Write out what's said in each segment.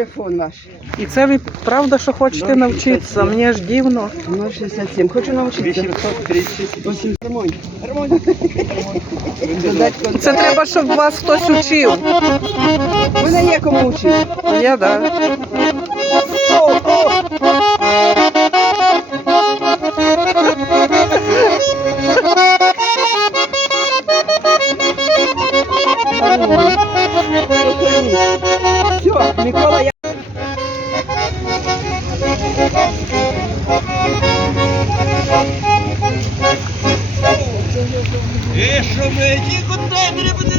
телефон ваш. І це ви правда, що хочете навчитися? Мені ж дивно. 067. Хочу навчитися. 836. 8. Ремонт. Ремонт. Додать контакт. Це треба, щоб вас хтось учив. Мене є кому вчити. Я да. І що ми ті контейнери буде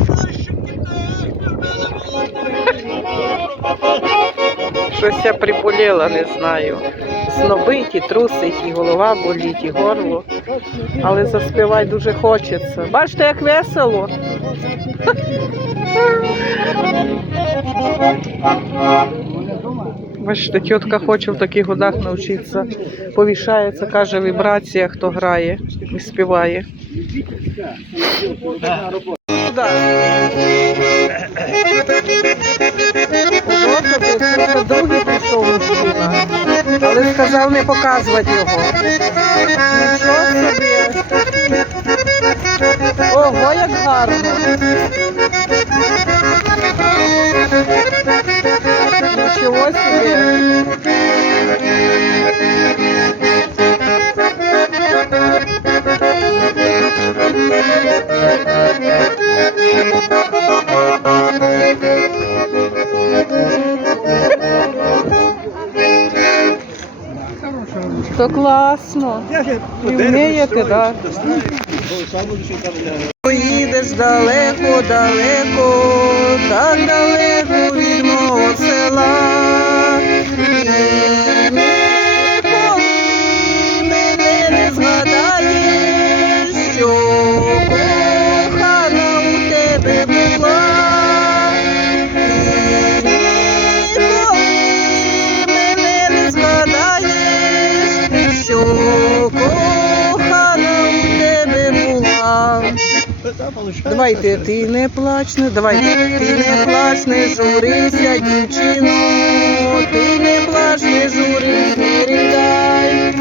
що Щось я приболіла, не знаю. Снобить, і трусить, і голова болить, і горло. Але заспівати дуже хочеться. Бачите, як весело. Бачите, тітка хоче в таких годах навчитися. Повішається, каже, вібрація, хто грає і співає. Але сказав не показувати його. Ого, як гарно. Нічого собі. То класно. І вмієте, так. Поїдеш далеко, далеко, так далеко від мого села. Давайте ти не плач, не давайте ти не плач, не журися, дівчино, ти не плач, не журись, не рідай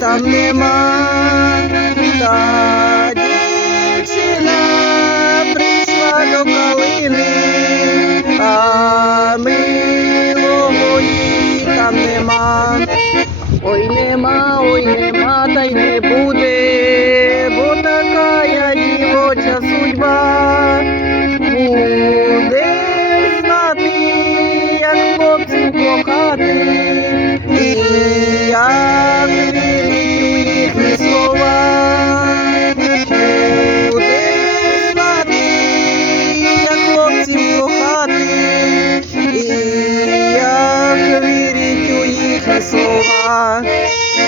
там нема. Та дівчина прийшла до калини, а милого її там нема. Ой нема, ой нема, та й не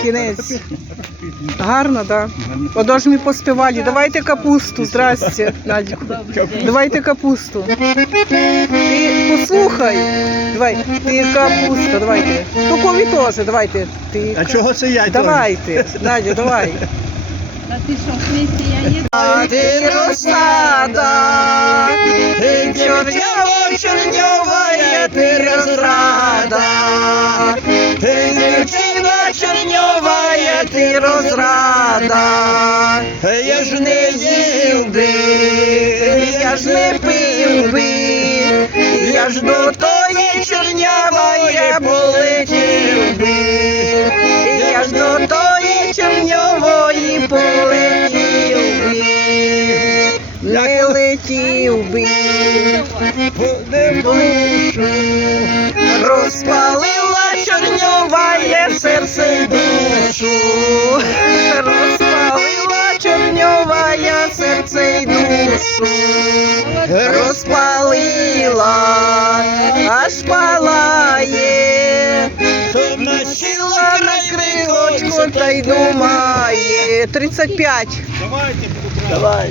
Кінець. Гарно, так? Ми поспівали. Давайте капусту. Здрасте, Надя. Давайте капусту. Ти послухай. Давай, ти капуста, давайте. Тукові теж, давайте. Ти А чого це я? Давайте, Надя, давай. А ти що, в я їду? А ти розсада, ти чорнява, чорньова, ти розрада. Ти дівчина чорньова, ти розрада. Я ж не їв би, я ж не пив би, я ж до тої чорнявої полетів би, не душу, розпалила чорняває серце й душу. розпалила чорньовая серце й душу, розпалила, аж палає, Вона сіла на крилочку та й думає. 35. Давайте, Давай.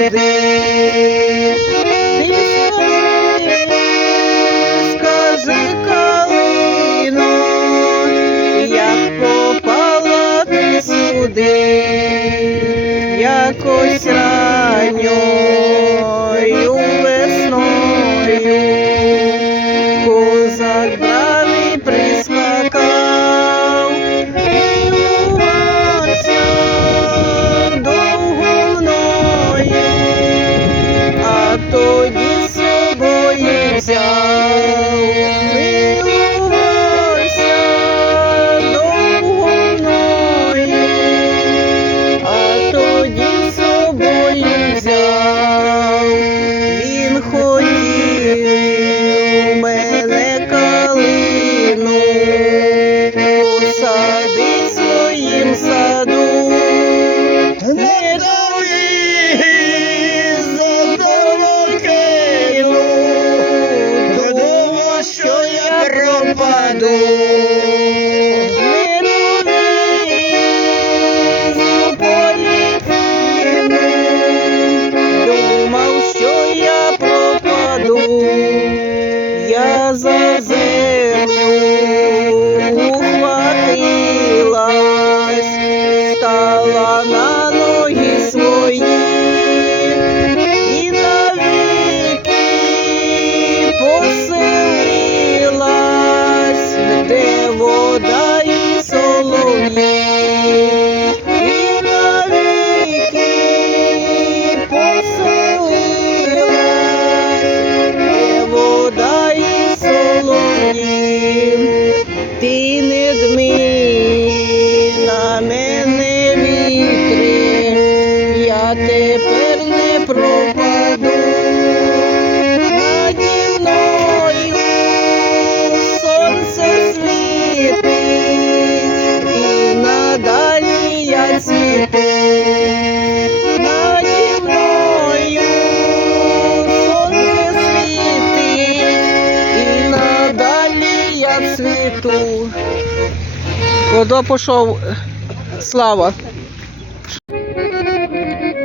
ти I Sunday. Водо пішов слава.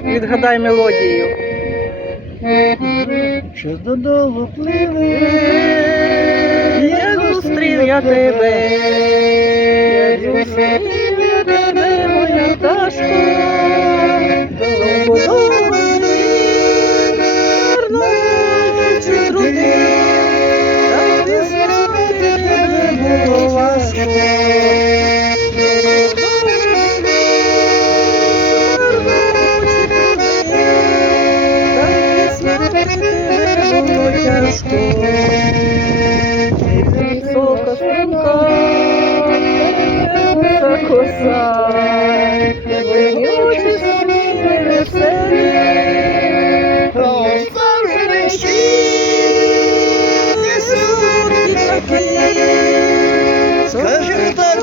Відгадай мелодію. Що додолу пливе, Я зустрів я тебе, я зустрів я тебе, моя пташко, чи труди, та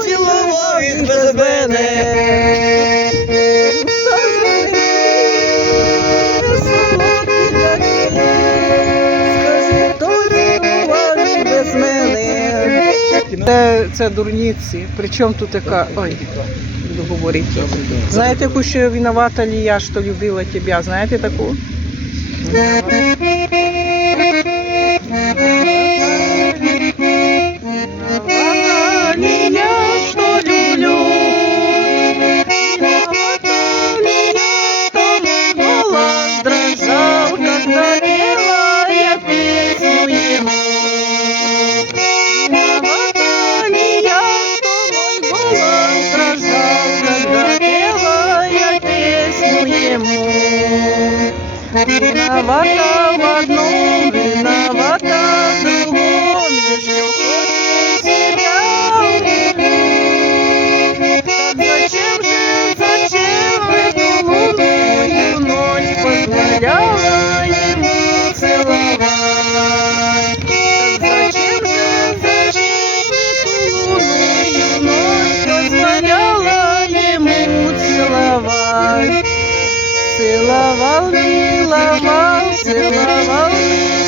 цілував їх без мене. Це, це дурниці. Причому тут така. Ой. буду говорити. Знаєте, яку ще виновата ли я, що любила тебе? Знаєте таку? Виновата ли я, что люблю? Целовал, миловал, целовал,